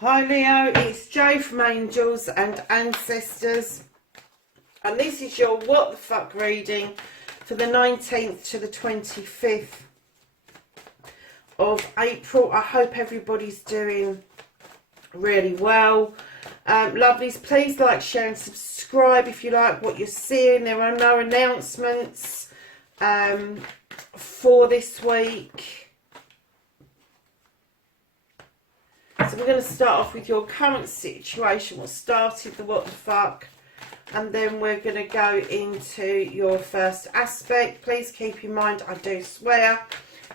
Hi Leo, it's Jo from Angels and Ancestors, and this is your What the Fuck reading for the 19th to the 25th of April. I hope everybody's doing really well. Lovelies, please like, share and subscribe if you like what you're seeing. There are no announcements for this week. So we're going to start off with your current situation, what started the what the fuck, and then we're going to go into your first aspect. Please keep in mind I do swear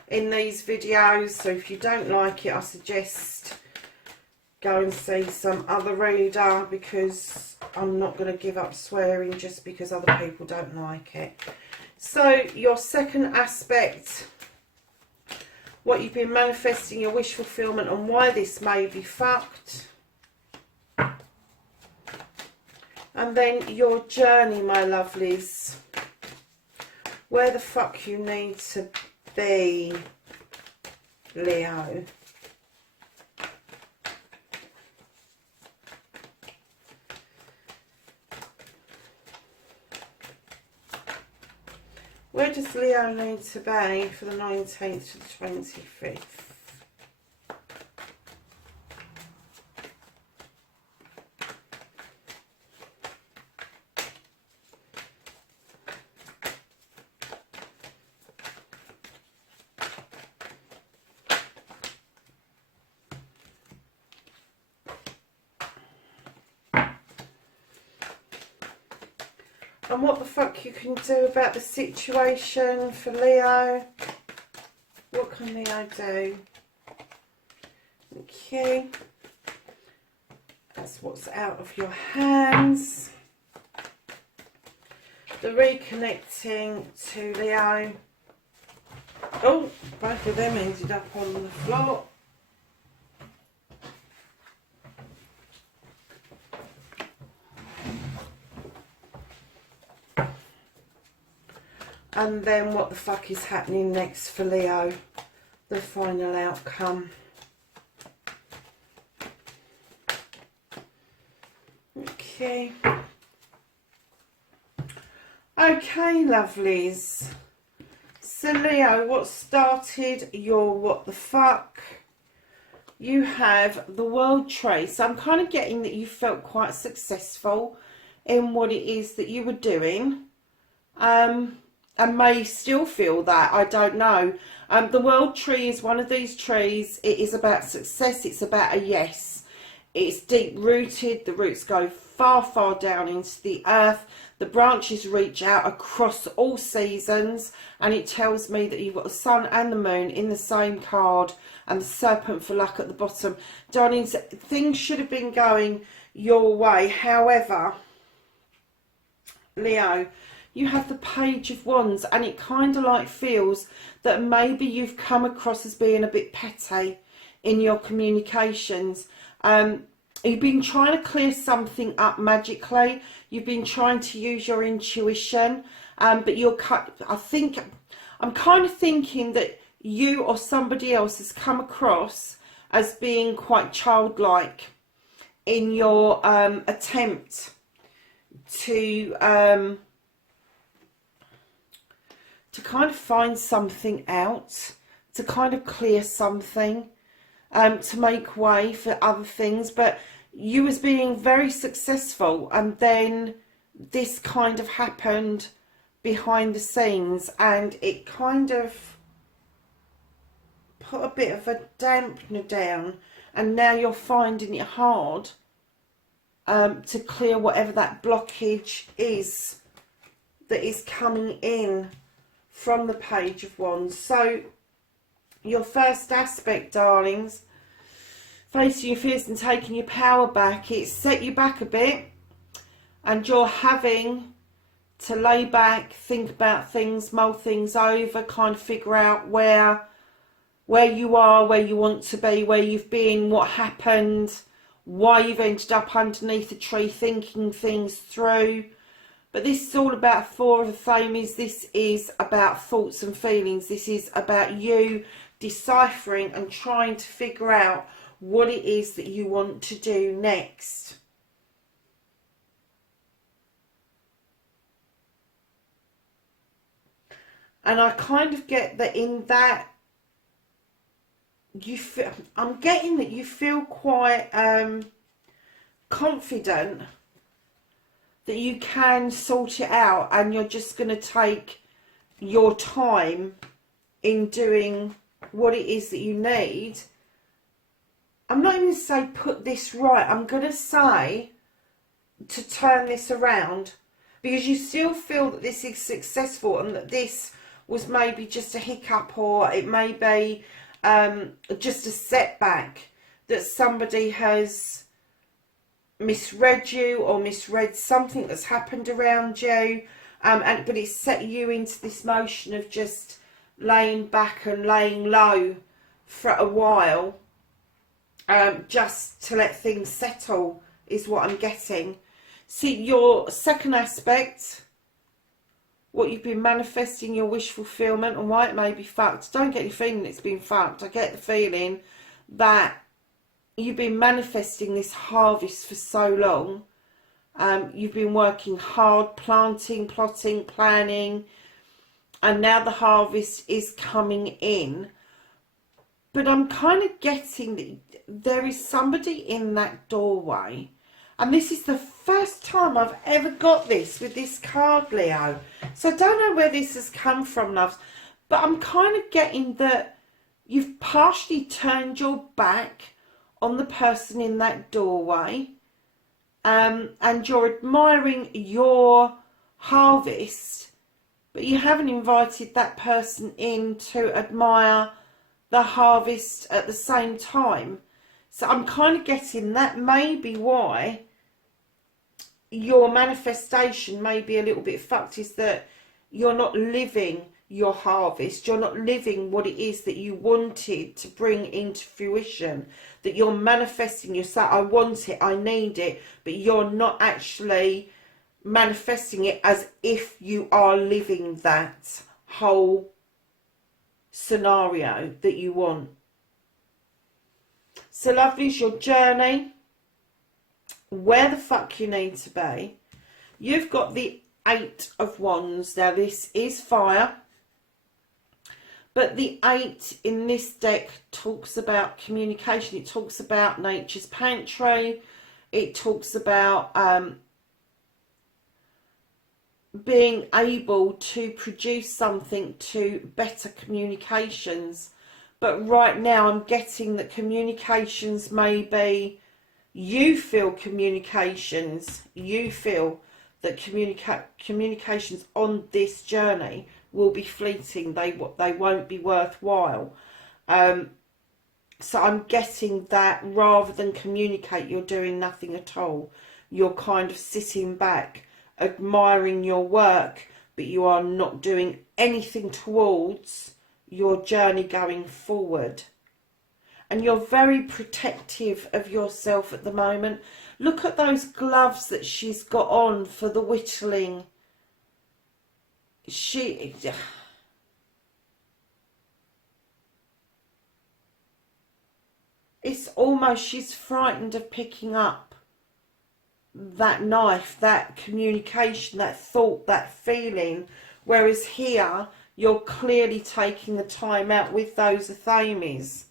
in these videos, so if you don't like it I suggest go and see some other reader, because I'm not going to give up swearing just because other people don't like it. So your second aspect, what you've been manifesting, your wish fulfillment, and why this may be fucked. And then your journey, my lovelies. Where the fuck you need to be, Leo. Where does Leo need to be for the 19th to the 25th? And what the fuck you can do about the situation for Leo. What can Leo do? Okay. That's what's out of your hands. The reconnecting to Leo. Oh, both of them ended up on the floor. And then what the fuck is happening next for Leo? The final outcome. Okay. Okay, lovelies. So Leo, what started your what the fuck? You have the World Tree. So I'm kind of getting that you felt quite successful in what it is that you were doing. And may still feel that, I don't know. The World Tree is one of these trees. It is about success. It's about a yes. It's deep rooted. The roots go far, far down into the earth. The branches reach out across all seasons. And it tells me that you've got the sun and the moon in the same card. And the serpent for luck at the bottom. Darlings, things should have been going your way. However, Leo, you have the Page of Wands, and it kind of like feels that maybe you've come across as being a bit petty in your communications. You've been trying to clear something up magically. You've been trying to use your intuition, but I'm kind of thinking that you or somebody else has come across as being quite childlike in your attempt to kind of find something out, to kind of clear something, to make way for other things. But you was being very successful, and then this kind of happened behind the scenes, and it kind of put a bit of a dampener down, and now you're finding it hard to clear whatever that blockage is that is coming in from the Page of Wands. So your first aspect, darlings, facing your fears and taking your power back, it's set you back a bit, and you're having to lay back, think about things, mull things over, kind of figure out where you are, where you want to be, where you've been, what happened, why you've ended up underneath a tree, thinking things through. But this is all about Four of the Flames. This is about thoughts and feelings. This is about you deciphering and trying to figure out what it is that you want to do next. And I kind of get that in that you feel, I'm getting that you feel quite confident that you can sort it out, and you're just going to take your time in doing what it is that you need. I'm not even going to say put this right. I'm going to say to turn this around, because you still feel that this is successful and that this was maybe just a hiccup, or it may be just a setback, that somebody has misread you or misread something that's happened around you, but it's set you into this motion of just laying back and laying low for a while, just to let things settle, is what I'm getting. See, your second aspect, what you've been manifesting, your wish fulfillment, and why it may be fucked. Don't get the feeling it's been fucked. I get the feeling that you've been manifesting this harvest for so long. You've been working hard, planting, plotting, planning, and now the harvest is coming in. But I'm kind of getting that there is somebody in that doorway. And this is the first time I've ever got this with this card, Leo. So I don't know where this has come from, loves. But I'm kind of getting that you've partially turned your back on the person in that doorway. And you're admiring your harvest. But you haven't invited that person in to admire the harvest at the same time. So I'm kind of getting that may be why your manifestation may be a little bit fucked, is that you're not living your harvest. You're not living what it is that you wanted to bring into fruition. That you're manifesting yourself. I want it, I need it, but you're not actually manifesting it as if you are living that whole scenario that you want. So lovelies, your journey, where the fuck you need to be. You've got the 8 of Wands. Now this is fire, but the 8 in this deck talks about communication. It talks about nature's pantry. It talks about being able to produce something to better communications. But right now I'm getting that communications may be, you feel that communications on this journey will be fleeting. They won't be worthwhile. So I'm getting that rather than communicate, you're doing nothing at all. You're kind of sitting back, admiring your work, but you are not doing anything towards your journey going forward. And you're very protective of yourself at the moment. Look at those gloves that she's got on for the whittling. It's almost she's frightened of picking up that knife, that communication, that thought, that feeling. Whereas here, you're clearly taking the time out with those Athames.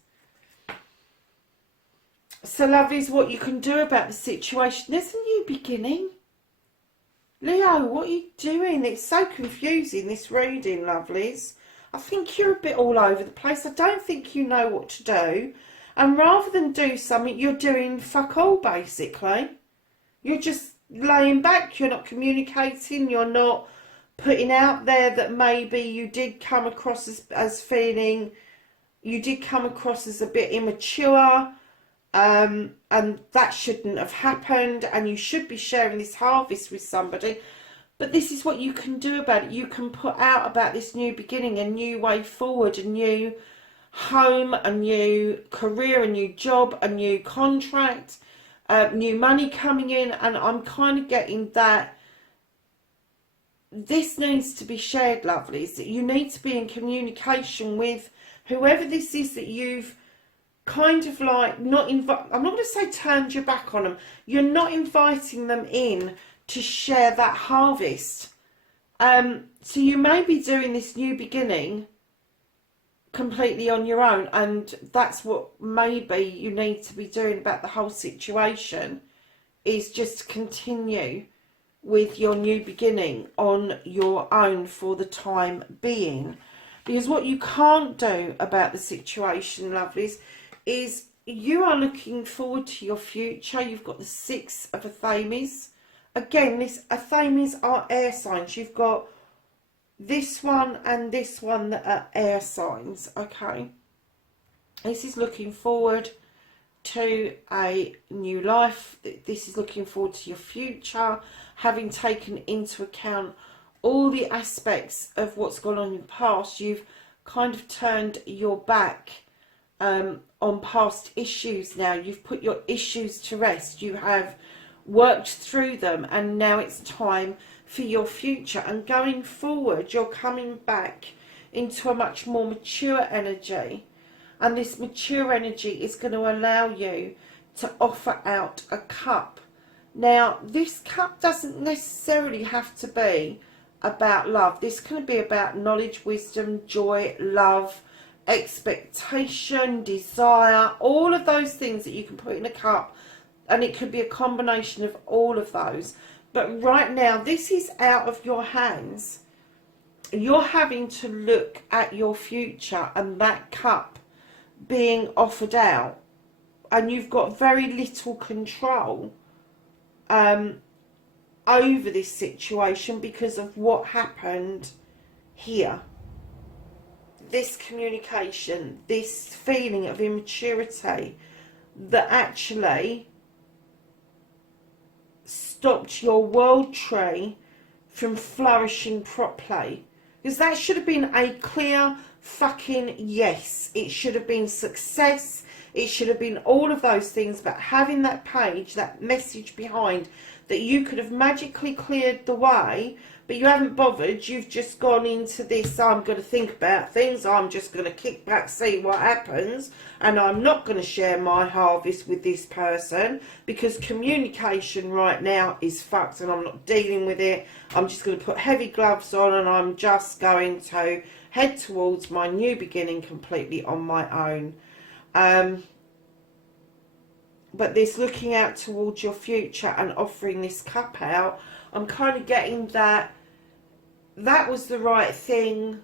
So lovelies, what you can do about the situation. There's a new beginning. Leo, what are you doing? It's so confusing, this reading, lovelies. I think you're a bit all over the place. I don't think you know what to do. And rather than do something, you're doing fuck all, basically. You're just laying back. You're not communicating. You're not putting out there that maybe you did come across as feeling, you did come across as a bit immature. And that shouldn't have happened, and you should be sharing this harvest with somebody. But this is what you can do about it. You can put out about this new beginning, a new way forward, a new home, a new career, a new job, a new contract, new money coming in. And I'm kind of getting that this needs to be shared, lovelies, that you need to be in communication with whoever this is that you've kind of like I'm not going to say turned your back on them. You're not inviting them in to share that harvest. So you may be doing this new beginning completely on your own, and that's what maybe you need to be doing about the whole situation, is just continue with your new beginning on your own for the time being. Because what you can't do about the situation, lovelies, is you are looking forward to your future. You've got the Six of Athames. Again, this Athames are air signs. You've got this one and this one that are air signs, okay? This is looking forward to a new life. This is looking forward to your future, having taken into account all the aspects of what's gone on in the past. You've kind of turned your back on past issues now. You've put your issues to rest. You have worked through them, and now it's time for your future. And going forward, you're coming back into a much more mature energy, and this mature energy is going to allow you to offer out a cup. Now, this cup doesn't necessarily have to be about love. This can be about knowledge, wisdom, joy, love, expectation, desire, all of those things that you can put in a cup, and it could be a combination of all of those. But right now, this is out of your hands. You're having to look at your future and that cup being offered out, and you've got very little control over this situation because of what happened here. This communication, this feeling of immaturity that actually stopped your world tree from flourishing properly. Because that should have been a clear fucking yes. It should have been success. It should have been all of those things. But having that page, that message behind, that you could have magically cleared the way, but you haven't bothered. You've just gone into this, I'm going to think about things, I'm just going to kick back, see what happens, and I'm not going to share my harvest with this person because communication right now is fucked and I'm not dealing with it. I'm just going to put heavy gloves on and I'm just going to head towards my new beginning completely on my own. But this looking out towards your future and offering this cup out, I'm kind of getting that was the right thing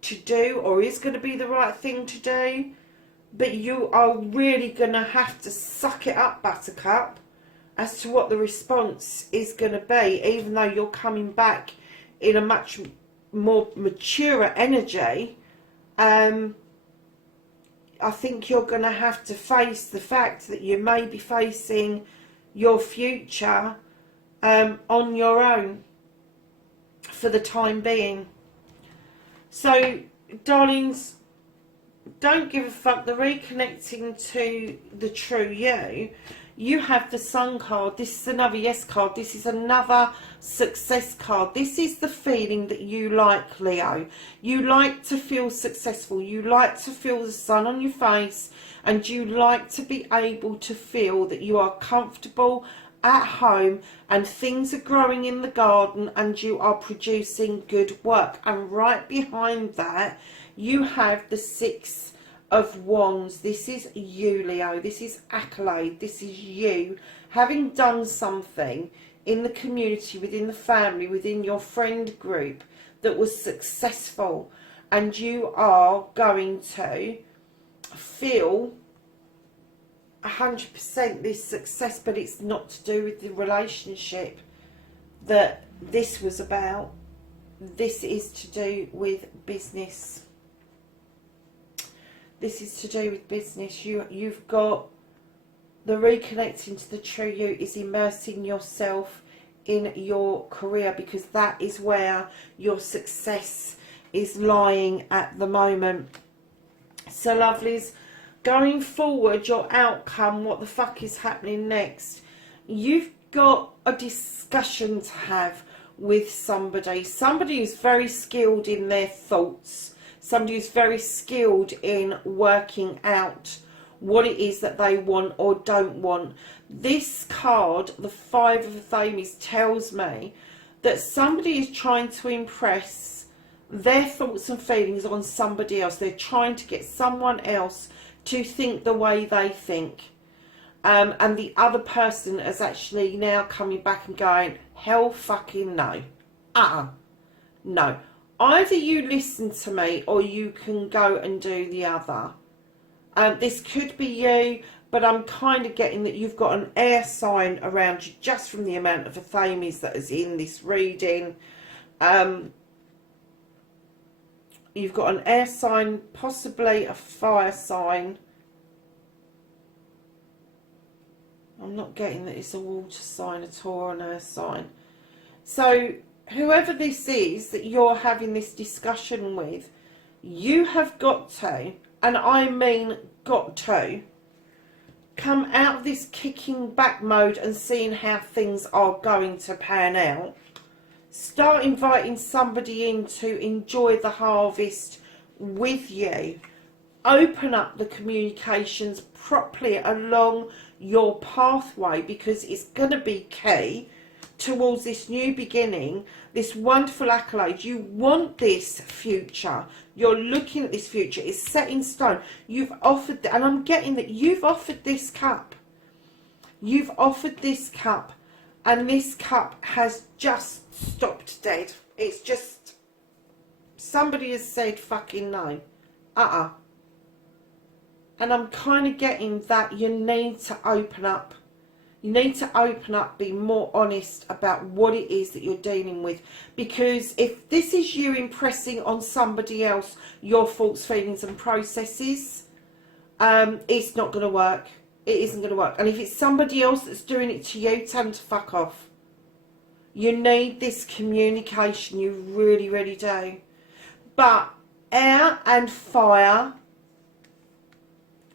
to do, or is going to be the right thing to do. But you are really going to have to suck it up, Buttercup, as to what the response is going to be, even though you're coming back in a much more mature energy. I think you're going to have to face the fact that you may be facing your future on your own for the time being. So, darlings, don't give a fuck. The reconnecting to the true you. You have the Sun card. This is another yes card. This is another success card. This is the feeling that you like, Leo. You like to feel successful. You like to feel the sun on your face. And you like to be able to feel that you are comfortable at home and things are growing in the garden and you are producing good work. And right behind that, you have the Six of Wands. This is you, Leo. This is accolade. This is you having done something in the community, within the family, within your friend group that was successful, and you are going to feel 100% this success. But it's not to do with the relationship that this was about. This is to do with business. This is to do with business. You've got the reconnecting to the true you is immersing yourself in your career, because that is where your success is lying at the moment. So, lovelies, going forward, your outcome, what the fuck is happening next? You've got a discussion to have with somebody who's very skilled in their thoughts. somebody who's very skilled in working out what it is that they want or don't want. This card, the Five of Thames, tells me that somebody is trying to impress their thoughts and feelings on somebody else. They're trying to get someone else to think the way they think. And the other person is actually now coming back and going, hell fucking no. No. Either you listen to me or you can go and do the other. This could be you, but I'm kind of getting that you've got an air sign around you just from the amount of Thames that is in this reading. You've got an air sign, possibly a fire sign. I'm not getting that it's a water sign at all or an air sign. So whoever this is that you're having this discussion with, you have got to, and I mean got to, come out of this kicking back mode and seeing how things are going to pan out. Start inviting somebody in to enjoy the harvest with you. Open up the communications properly along your pathway, because it's going to be key towards this new beginning, this wonderful accolade. You want this future. You're looking at this future. It's set in stone. You've offered, and I'm getting that you've offered this cup. You've offered this cup, and this cup has just stopped dead. It's just, somebody has said fucking no. And I'm kind of getting that you need to open up. You need to open up, be more honest about what it is that you're dealing with. Because if this is you impressing on somebody else your thoughts, feelings and processes, it's not going to work. It isn't going to work. And if it's somebody else that's doing it to you, tell them to fuck off. You need this communication. You really, really do. But air and fire,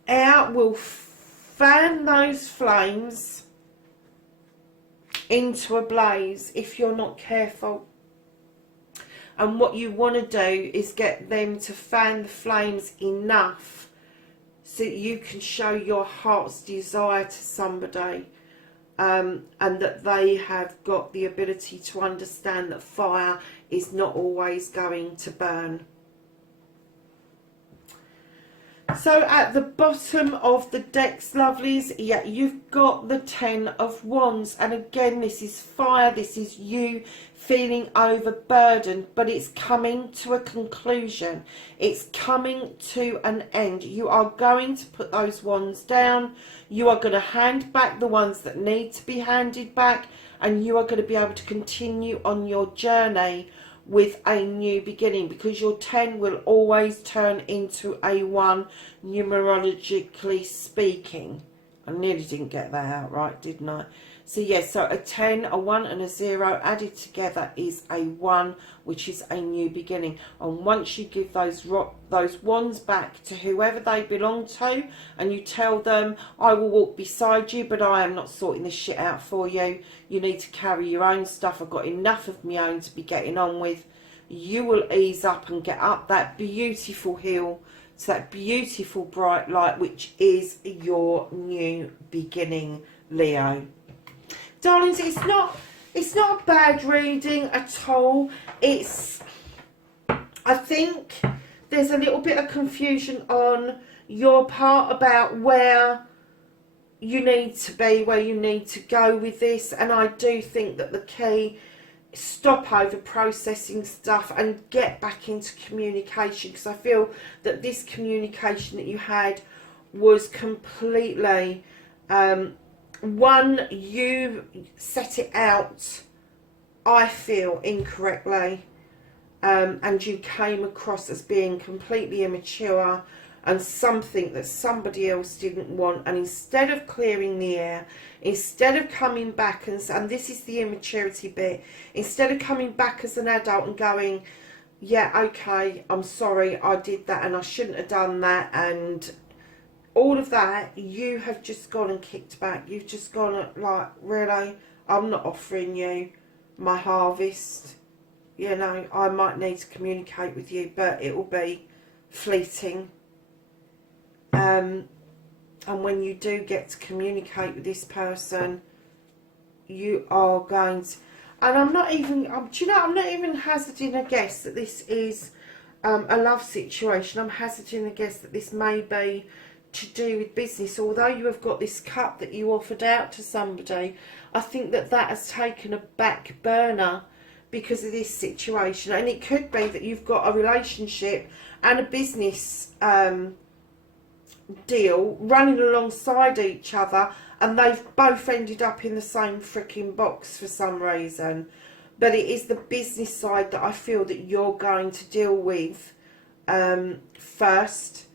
air will fan those flames into a blaze if you're not careful. And what you want to do is get them to fan the flames enough so that you can show your heart's desire to somebody, and that they have got the ability to understand that fire is not always going to burn. So at the bottom of the decks, lovelies, yeah, you've got the Ten of Wands. And again, this is fire. This is you feeling overburdened, but it's coming to a conclusion. It's coming to an end. You are going to put those wands down. You are going to hand back the ones that need to be handed back. And you are going to be able to continue on your journey with a new beginning, because your 10 will always turn into a 1, numerologically speaking. I nearly didn't get that out right, didn't I? So yes, so a 10, a 1 and a 0 added together is a 1, which is a new beginning. And once you give those wands back to whoever they belong to, and you tell them, I will walk beside you, but I am not sorting this shit out for you. You need to carry your own stuff. I've got enough of my own to be getting on with. You will ease up and get up that beautiful hill to that beautiful bright light, which is your new beginning, Leo. Darlings, it's not a bad reading at all. I think there's a little bit of confusion on your part about where you need to be, where you need to go with this. And I do think that the key, stop over processing stuff and get back into communication. Because I feel that this communication that you had was completely... one, you set it out, I feel, incorrectly, and you came across as being completely immature and something that somebody else didn't want. And instead of clearing the air, instead of coming back, and this is the immaturity bit, instead of coming back as an adult and going, yeah, okay, I'm sorry, I did that and I shouldn't have done that, and all of that, you have just gone and kicked back. You've just gone like, really, I'm not offering you my harvest. You know, I might need to communicate with you, but it will be fleeting. And when you do get to communicate with this person, you are going to, and I'm not even, do you know, I'm not even hazarding a guess that this is a love situation. I'm hazarding a guess that this may be to do with business. Although you have got this cup that you offered out to somebody, I think that that has taken a back burner because of this situation. And it could be that you've got a relationship and a business deal running alongside each other, and they've both ended up in the same freaking box for some reason. But it is the business side that I feel that you're going to deal with first,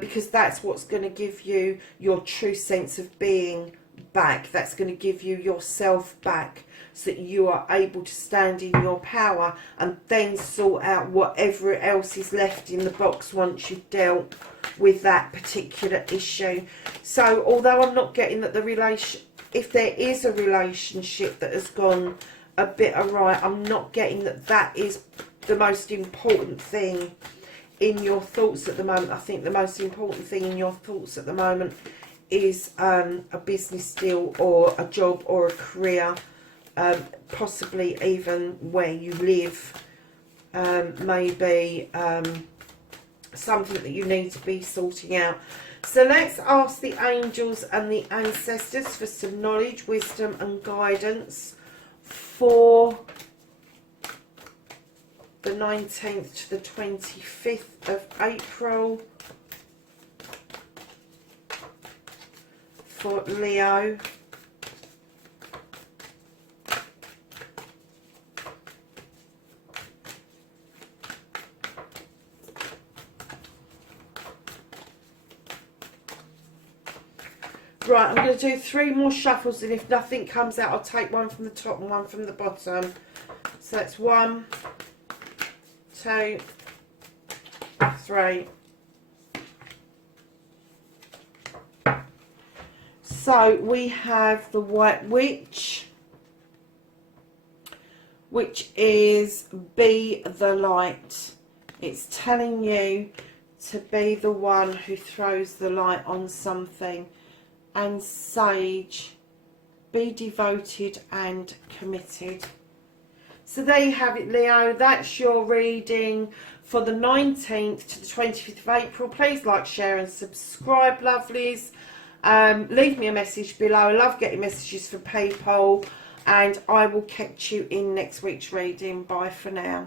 because that's what's going to give you your true sense of being back. That's going to give you yourself back, so that you are able to stand in your power and then sort out whatever else is left in the box once you've dealt with that particular issue. So although I'm not getting that if there is a relationship that has gone a bit awry, I'm not getting that that is the most important thing in your thoughts at the moment. I think the most important thing in your thoughts at the moment is a business deal or a job or a career, possibly even where you live, maybe something that you need to be sorting out. So let's ask the angels and the ancestors for some knowledge, wisdom and guidance for the 19th to the 25th of April for Leo. Right, I'm going to do 3 more shuffles, and if nothing comes out, I'll take one from the top and one from the bottom. So that's 1, 2, 3. So we have the White Witch, which is be the light. It's telling you to be the one who throws the light on something. And Sage, be devoted and committed. So there you have it, Leo. That's your reading for the 19th to the 25th of April. Please like, share and subscribe, lovelies. Leave me a message below. I love getting messages from people. And I will catch you in next week's reading. Bye for now.